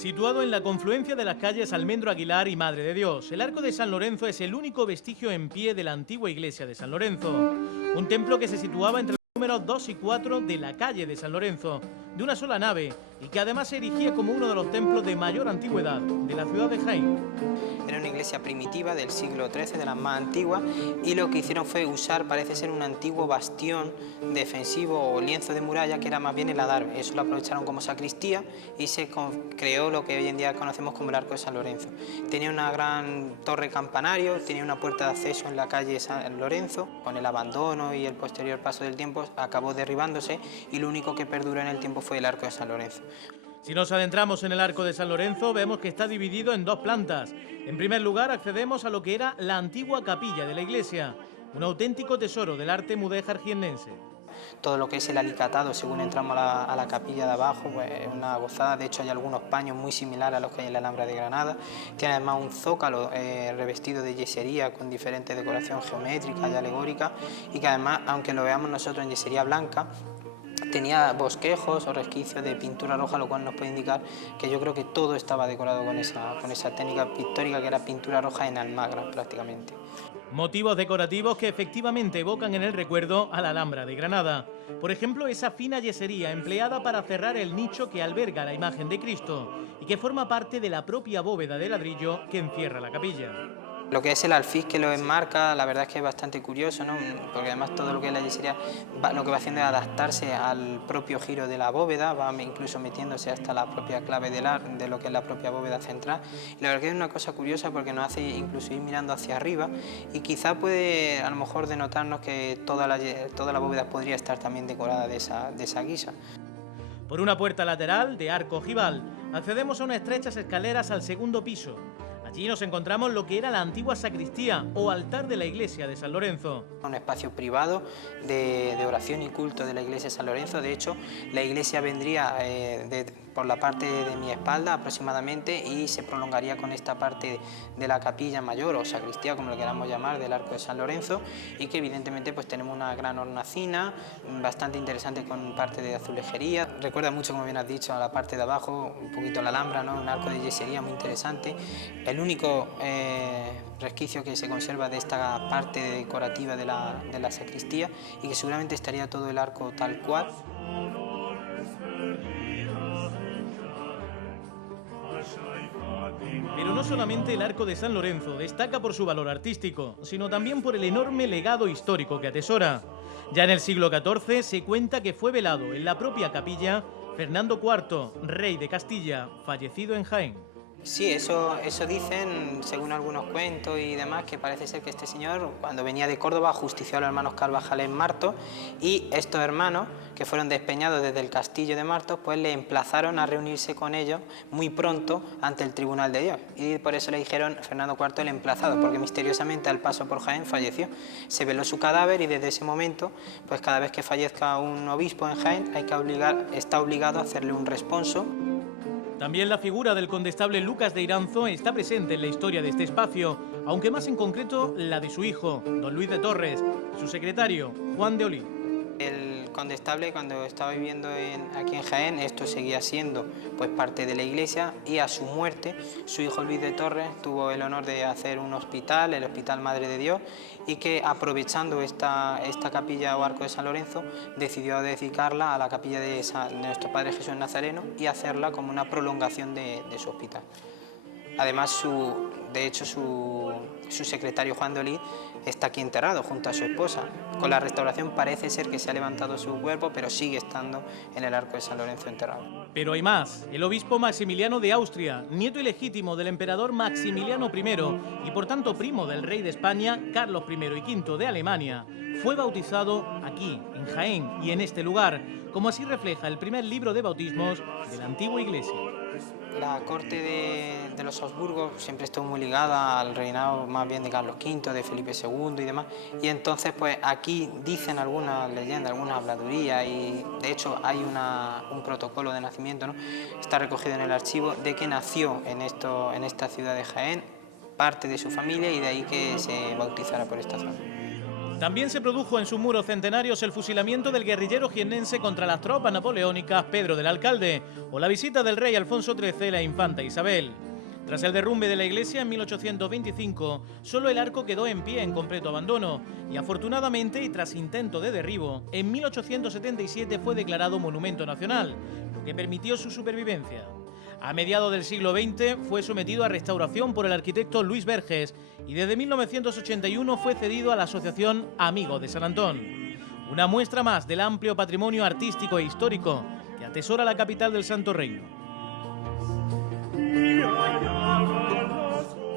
Situado en la confluencia de las calles Almendro Aguilar y Madre de Dios, el Arco de San Lorenzo es el único vestigio en pie de la antigua iglesia de San Lorenzo. Un templo que se situaba entre los números 2 y 4 de la calle de San Lorenzo, de una sola nave, y que además se erigía como uno de los templos de mayor antigüedad de la ciudad de Jaén. Era una iglesia primitiva del siglo XIII, de las más antiguas, y lo que hicieron fue usar, parece ser, un antiguo bastión defensivo o lienzo de muralla que era más bien el adarve. Eso lo aprovecharon como sacristía y se creó lo que hoy en día conocemos como el Arco de San Lorenzo. Tenía una gran torre campanario, tenía una puerta de acceso en la calle San Lorenzo. Con el abandono y el posterior paso del tiempo acabó derribándose y lo único que perduró en el tiempo fue el Arco de San Lorenzo. Si nos adentramos en el Arco de San Lorenzo, vemos que está dividido en dos plantas. En primer lugar, accedemos a lo que era la antigua capilla de la iglesia, un auténtico tesoro del arte mudéjar jiennense. Todo lo que es el alicatado, según entramos a la capilla de abajo, pues es una gozada. De hecho, hay algunos paños muy similares a los que hay en la Alhambra de Granada. Tiene además un zócalo revestido de yesería con diferente decoración geométrica y alegórica, y que además, aunque lo veamos nosotros en yesería blanca, tenía bosquejos o resquicios de pintura roja, lo cual nos puede indicar que yo creo que todo estaba decorado con esa técnica pictórica que era pintura roja en almagra prácticamente. Motivos decorativos que efectivamente evocan en el recuerdo a la Alhambra de Granada. Por ejemplo, esa fina yesería empleada para cerrar el nicho que alberga la imagen de Cristo y que forma parte de la propia bóveda de ladrillo que encierra la capilla. Lo que es el alfiz que lo enmarca, la verdad es que es bastante curioso, ¿no? Porque además todo lo que es la yesería lo que va haciendo es adaptarse al propio giro de la bóveda, va incluso metiéndose hasta la propia clave de lo que es la propia bóveda central. Y la verdad que es una cosa curiosa porque nos hace incluso ir mirando hacia arriba y quizá puede a lo mejor denotarnos que toda la bóveda podría estar también decorada de esa guisa. Por una puerta lateral de arco ojival, accedemos a unas estrechas escaleras al segundo piso. Allí nos encontramos lo que era la antigua sacristía o altar de la iglesia de San Lorenzo. Un espacio privado de oración y culto de la iglesia de San Lorenzo. De hecho, la iglesia vendría por la parte de mi espalda aproximadamente y se prolongaría con esta parte de la capilla mayor o sacristía, como lo queramos llamar, del Arco de San Lorenzo, y que evidentemente pues tenemos una gran hornacina bastante interesante con parte de azulejería. Recuerda mucho, como bien has dicho, a la parte de abajo, un poquito la Alhambra, ¿no? Un arco de yesería muy interesante. El único resquicio que se conserva de esta parte decorativa de la sacristía, y que seguramente estaría todo el arco tal cual. Pero no solamente el Arco de San Lorenzo destaca por su valor artístico, sino también por el enorme legado histórico que atesora. Ya en el siglo XIV se cuenta que fue velado en la propia capilla Fernando IV, rey de Castilla, fallecido en Jaén. Sí, eso dicen, según algunos cuentos y demás, que parece ser que este señor, cuando venía de Córdoba, justició a los hermanos Carvajal en Martos, y estos hermanos, que fueron despeñados desde el castillo de Martos, pues le emplazaron a reunirse con ellos muy pronto ante el Tribunal de Dios, y por eso le dijeron Fernando IV el emplazado, porque misteriosamente al paso por Jaén falleció. Se veló su cadáver y desde ese momento, pues cada vez que fallezca un obispo en Jaén, está obligado a hacerle un responso. También la figura del condestable Lucas de Iranzo está presente en la historia de este espacio, aunque más en concreto la de su hijo, don Luis de Torres, y su secretario, Juan de Olí. El condestable, cuando estaba viviendo aquí en Jaén, esto seguía siendo pues parte de la iglesia, y a su muerte su hijo Luis de Torres tuvo el honor de hacer un hospital, el Hospital Madre de Dios, y que aprovechando esta capilla o Arco de San Lorenzo decidió dedicarla a la capilla de nuestro Padre Jesús Nazareno y hacerla como una prolongación de su hospital. Además, de hecho, su secretario Juan de Olid está aquí enterrado junto a su esposa. Con la restauración parece ser que se ha levantado su cuerpo, pero sigue estando en el Arco de San Lorenzo enterrado. Pero hay más. El obispo Maximiliano de Austria, nieto ilegítimo del emperador Maximiliano I y por tanto primo del rey de España, Carlos I y V de Alemania, fue bautizado aquí, en Jaén y en este lugar, como así refleja el primer libro de bautismos de la antigua iglesia. La corte de los Habsburgos siempre estuvo muy ligada al reinado más bien de Carlos V, de Felipe II y demás, y entonces pues aquí dicen algunas leyendas, algunas habladurías, y de hecho hay un protocolo de nacimiento, ¿no? Está recogido en el archivo de que nació en esta ciudad de Jaén parte de su familia, y de ahí que se bautizara por esta zona. También se produjo en sus muros centenarios el fusilamiento del guerrillero jiennense contra las tropas napoleónicas Pedro del Alcalde o la visita del rey Alfonso XIII a la infanta Isabel. Tras el derrumbe de la iglesia en 1825, solo el arco quedó en pie en completo abandono y afortunadamente, y tras intento de derribo, en 1877 fue declarado Monumento Nacional, lo que permitió su supervivencia. A mediados del siglo XX fue sometido a restauración por el arquitecto Luis Verges y desde 1981 fue cedido a la Asociación Amigos de San Antón. Una muestra más del amplio patrimonio artístico e histórico que atesora la capital del Santo Reino.